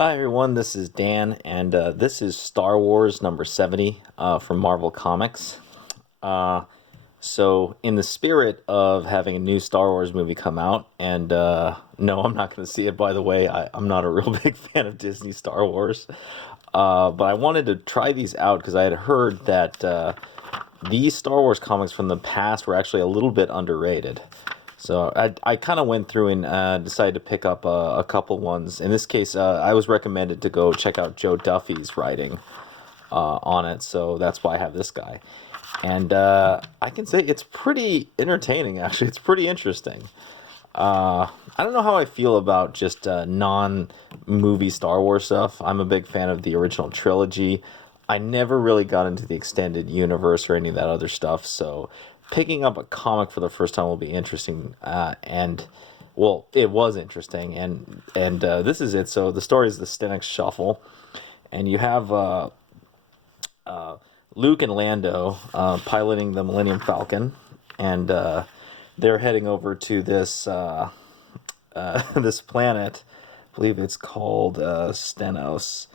Hi everyone, this is Dan, and this is Star Wars number 70 from Marvel Comics. Uh, so, in the spirit of having a new Star Wars movie come out, and no, I'm not going to see it, by the way. I'm not a real big fan of Disney Star Wars. But I wanted to try these out because I had heard that these Star Wars comics from the past were actually a little bit underrated. So I kind of went through and decided to pick up a couple ones. In this case, I was recommended to go check out Jo Duffy's writing on it, so that's why I have this guy. And I can say it's pretty entertaining, actually. It's pretty interesting. I don't know how I feel about just non-movie Star Wars stuff. I'm a big fan of the original trilogy. I never really got into the extended universe or any of that other stuff, so picking up a comic for the first time will be interesting. And well, it was interesting, and this is it. So the story is the Stenix Shuffle, and you have Luke and Lando piloting the Millennium Falcon, and they're heading over to this this planet. I believe it's called Stenos,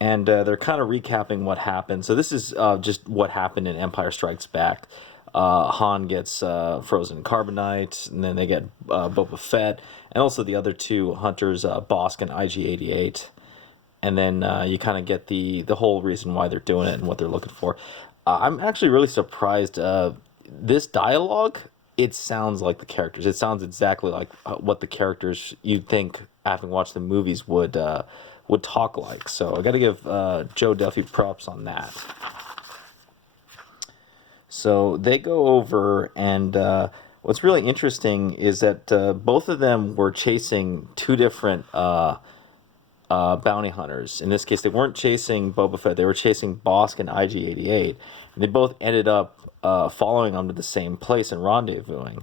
and they're kind of recapping what happened. So this is just what happened in Empire Strikes Back. Han gets frozen carbonite, and then they get Boba Fett, and also the other two hunters, Bosk and IG-88. And then you kind of get the whole reason why they're doing it and what they're looking for. I'm actually really surprised. This dialogue, it sounds like the characters. It sounds exactly like what the characters you'd think, having watched the movies, would talk like. So I got to give Jo Duffy props on that. So they go over, and what's really interesting is that both of them were chasing two different bounty hunters. In this case, they weren't chasing Boba Fett; they were chasing Bosk and IG-88. And they both ended up following them to the same place and rendezvousing.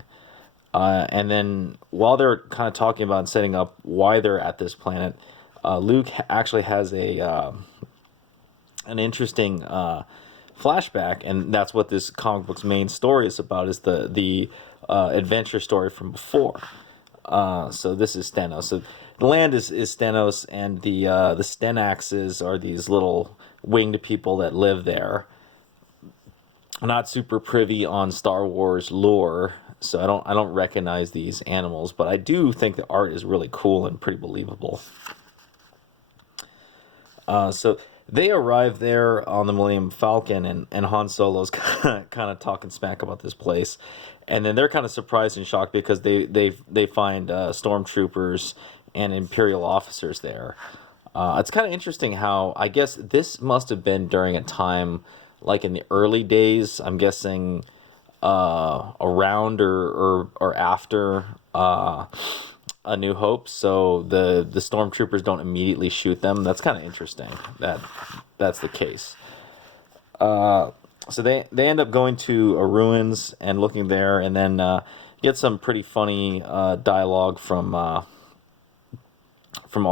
And then while they're kind of talking about and setting up why they're at this planet, Luke actually has an interesting flashback, and that's what this comic book's main story is about, is the adventure story from before. So this is Stenos. So the land is Stenos, and the Stenaxes are these little winged people that live there. I'm not super privy on Star Wars lore, so I don't recognize these animals, but I do think the art is really cool and pretty believable. So they arrive there on the Millennium Falcon, and Han Solo's kind of talking smack about this place, and then they're kind of surprised and shocked because they find stormtroopers and Imperial officers there. It's kind of interesting how, I guess this must have been during a time like in the early days. I'm guessing around or after A New Hope, so the stormtroopers don't immediately shoot them. That's kind of interesting that's the case. So they end up going to a ruins and looking there, and then get some pretty funny dialogue from all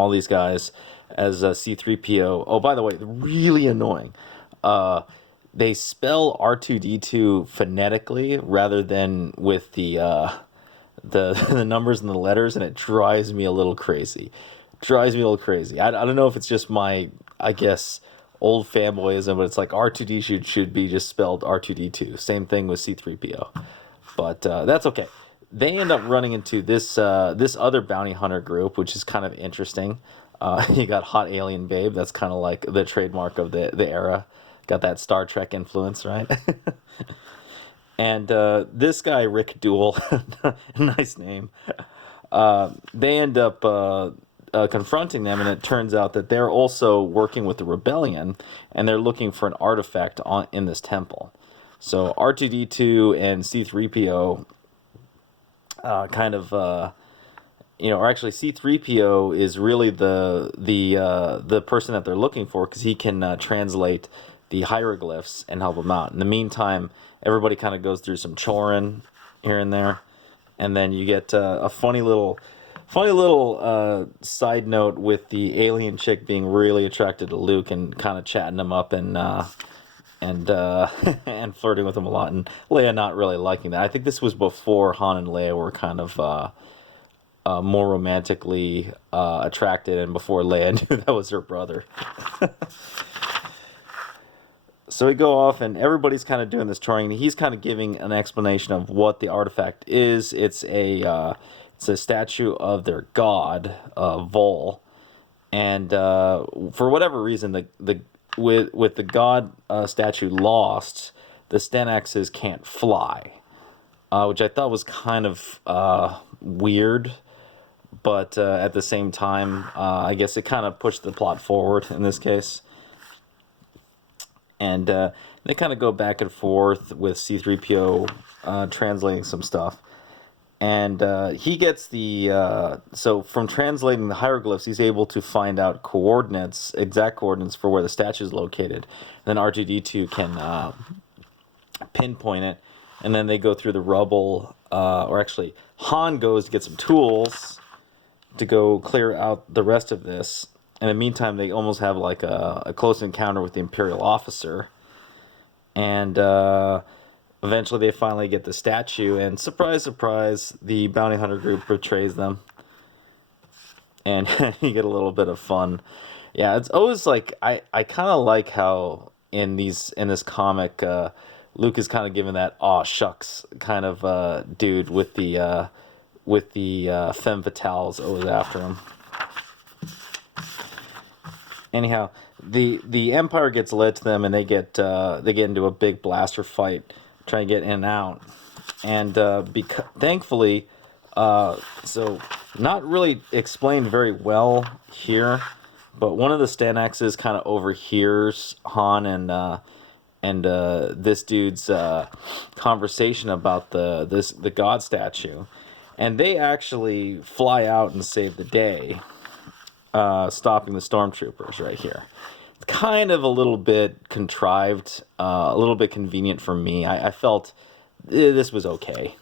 these guys as C-3PO. Oh, by the way, really annoying. They spell R2-D2 phonetically rather than with the numbers and the letters, and it drives me a little crazy. I don't know if it's just my, I guess, old fanboyism, but it's like R2D should be just spelled R2D2. Same thing with C-3PO. But that's okay. They end up running into this other bounty hunter group, which is kind of interesting. You got Hot Alien Babe. That's kind of like the trademark of the era. Got that Star Trek influence, right? And this guy, Rick Duel, nice name, they end up confronting them, and it turns out that they're also working with the rebellion, and they're looking for an artifact in this temple. So R2-D2 and C-3PO kind of, or actually C-3PO is really the person that they're looking for, because he can translate the hieroglyphs and help them out. In the meantime, everybody kind of goes through some chorin here and there, and then you get a funny little side note with the alien chick being really attracted to Luke and kind of chatting him up and and flirting with him a lot, and Leia not really liking that. I think this was before Han and Leia were kind of more romantically attracted, and before Leia knew that was her brother. So we go off, and everybody's kind of doing this touring. He's kind of giving an explanation of what the artifact is. It's a statue of their god, Vol, and for whatever reason, with the god statue lost, the Stenaxes can't fly, which I thought was kind of weird. But at the same time, I guess it kind of pushed the plot forward in this case. And they kind of go back and forth with C-3PO translating some stuff. And he gets so from translating the hieroglyphs, he's able to find out exact coordinates for where the statue is located. And then R2-D2 can pinpoint it. And then they go through the rubble, or actually, Han goes to get some tools to go clear out the rest of this. In the meantime, they almost have like a close encounter with the Imperial officer. And eventually they finally get the statue, and surprise, surprise, the bounty hunter group betrays them. And you get a little bit of fun. Yeah, it's always like, I kind of like how in this comic, Luke is kind of given that aw shucks kind of dude with the femme fatales always after him. Anyhow, the Empire gets led to them, and they get into a big blaster fight, trying to get in and out. And thankfully, so not really explained very well here, but one of the Stenaxes kind of overhears Han and this dude's conversation about the God statue, and they actually fly out and save the day. Stopping the stormtroopers right here. Kind of a little bit contrived, a little bit convenient for me. I felt this was okay.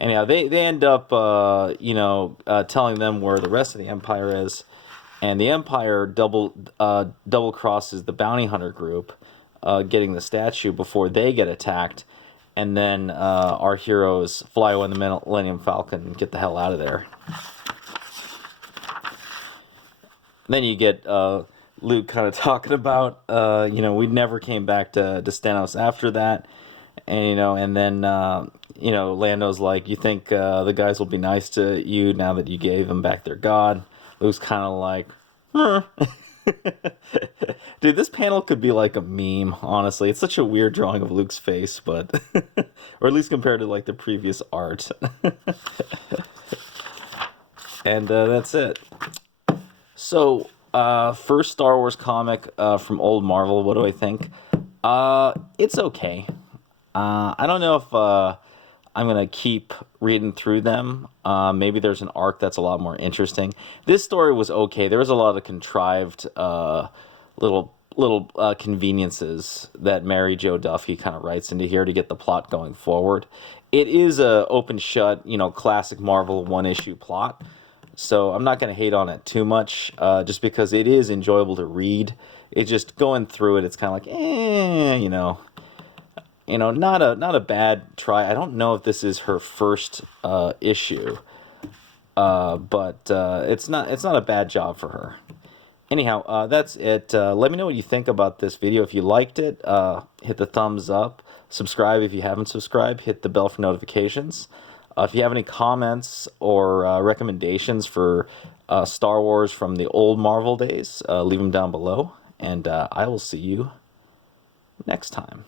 Anyhow, they end up, telling them where the rest of the Empire is, and the Empire double crosses the bounty hunter group, getting the statue before they get attacked, and then our heroes fly away in the Millennium Falcon and get the hell out of there. Then you get Luke kind of talking about, we never came back to Stennis after that. And then Lando's like, you think the guys will be nice to you now that you gave them back their god? Luke's kind of like, Dude, this panel could be like a meme, honestly. It's such a weird drawing of Luke's face, but, or at least compared to like the previous art. And that's it. So, first Star Wars comic from Old Marvel. What do I think? It's okay. I don't know if I'm going to keep reading through them. Maybe there's an arc that's a lot more interesting. This story was okay. There was a lot of contrived little conveniences that Mary Jo Duffy kind of writes into here to get the plot going forward. It is a open shut, classic Marvel one-issue plot. So I'm not going to hate on it too much, just because it is enjoyable to read. It's just going through it, it's kind of like, not a bad try. I don't know if this is her first issue, but it's not a bad job for her. Anyhow, that's it. Let me know what you think about this video. If you liked it, hit the thumbs up. Subscribe if you haven't subscribed. Hit the bell for notifications. If you have any comments or recommendations for Star Wars from the old Marvel days, leave them down below. And I will see you next time.